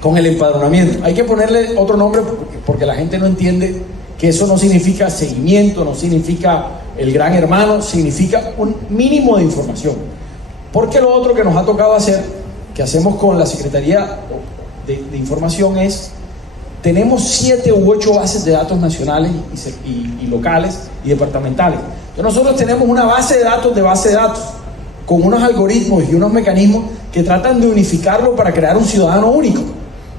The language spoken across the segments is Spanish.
con el empadronamiento. Hay que ponerle otro nombre porque la gente no entiende que eso no significa seguimiento, no significa el gran hermano, significa un mínimo de información. Porque lo otro que nos ha tocado hacer, que hacemos con la Secretaría de Información es, tenemos 7 u 8 bases de datos nacionales y locales y departamentales. Entonces nosotros tenemos una base de datos, con unos algoritmos y unos mecanismos que tratan de unificarlo para crear un ciudadano único.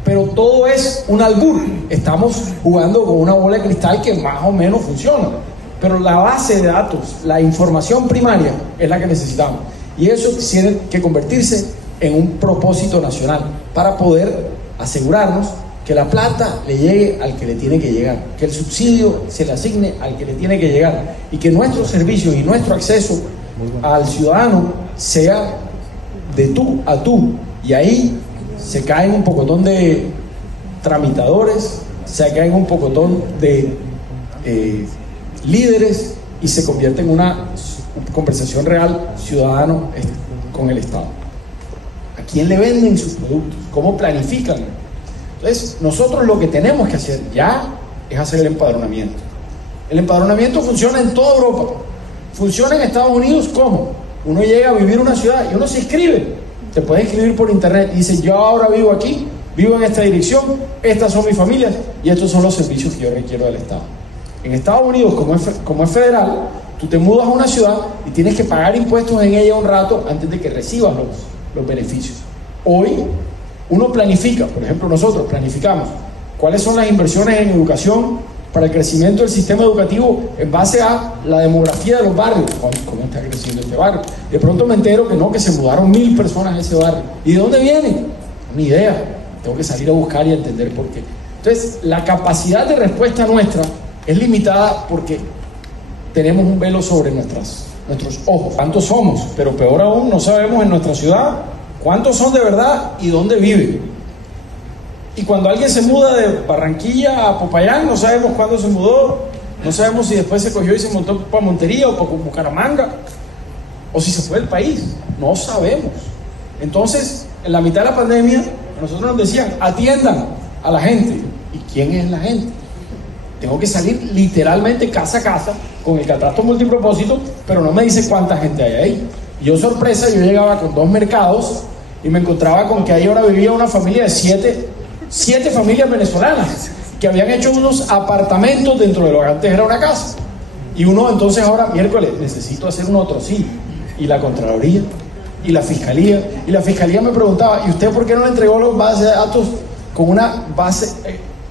Pero todo es un albur. Estamos jugando con una bola de cristal que más o menos funciona. Pero la base de datos, la información primaria, es la que necesitamos. Y eso tiene que convertirse en un propósito nacional para poder asegurarnos que la plata le llegue al que le tiene que llegar, que el subsidio se le asigne al que le tiene que llegar y que nuestros servicios y nuestro acceso al ciudadano sea de tú a tú. Y ahí se caen un pocotón de tramitadores, se caen un pocotón de líderes y se convierte en una conversación real ciudadano con el Estado. ¿A quién le venden sus productos? ¿Cómo planifican? Entonces, nosotros lo que tenemos que hacer ya es hacer el empadronamiento. El empadronamiento funciona en toda Europa. Funciona en Estados Unidos, ¿cómo? Uno llega a vivir en una ciudad y uno se inscribe. Te puedes inscribir por internet y dice, yo ahora vivo aquí, vivo en esta dirección, estas son mis familias y estos son los servicios que yo requiero del Estado. En Estados Unidos, como es federal, tú te mudas a una ciudad y tienes que pagar impuestos en ella un rato antes de que recibas los beneficios. Hoy uno planifica, por ejemplo nosotros planificamos cuáles son las inversiones en educación para el crecimiento del sistema educativo en base a la demografía de los barrios. ¿Cómo está creciendo este barrio? De pronto me entero que no, que se mudaron 1000 personas a ese barrio. ¿Y de dónde vienen? Ni idea. Tengo que salir a buscar y a entender por qué. Entonces, la capacidad de respuesta nuestra es limitada porque tenemos un velo sobre nuestros ojos. ¿Cuántos somos? Pero peor aún, no sabemos en nuestra ciudad cuántos son de verdad y dónde viven. Y cuando alguien se muda de Barranquilla a Popayán, no sabemos cuándo se mudó, no sabemos si después se cogió y se montó para Montería o para Bucaramanga, o si se fue del país, no sabemos. Entonces, en la mitad de la pandemia, nosotros nos decían, atiendan a la gente. ¿Y quién es la gente? Tengo que salir literalmente casa a casa con el catastro multipropósito, pero no me dice cuánta gente hay ahí. Y yo, sorpresa, yo llegaba con 2 mercados y me encontraba con que ahí ahora vivía una familia de 7 familias venezolanas que habían hecho unos apartamentos dentro de lo que antes era una casa. Y uno entonces ahora, miércoles, necesito hacer un otro sí. Y la Contraloría, y la Fiscalía. Y la Fiscalía me preguntaba, ¿y usted por qué no le entregó los bases de datos con una base,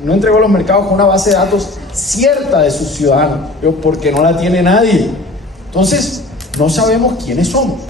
no entregó los mercados con una base de datos cierta de sus ciudadanos? Yo, porque no la tiene nadie. Entonces, no sabemos quiénes somos.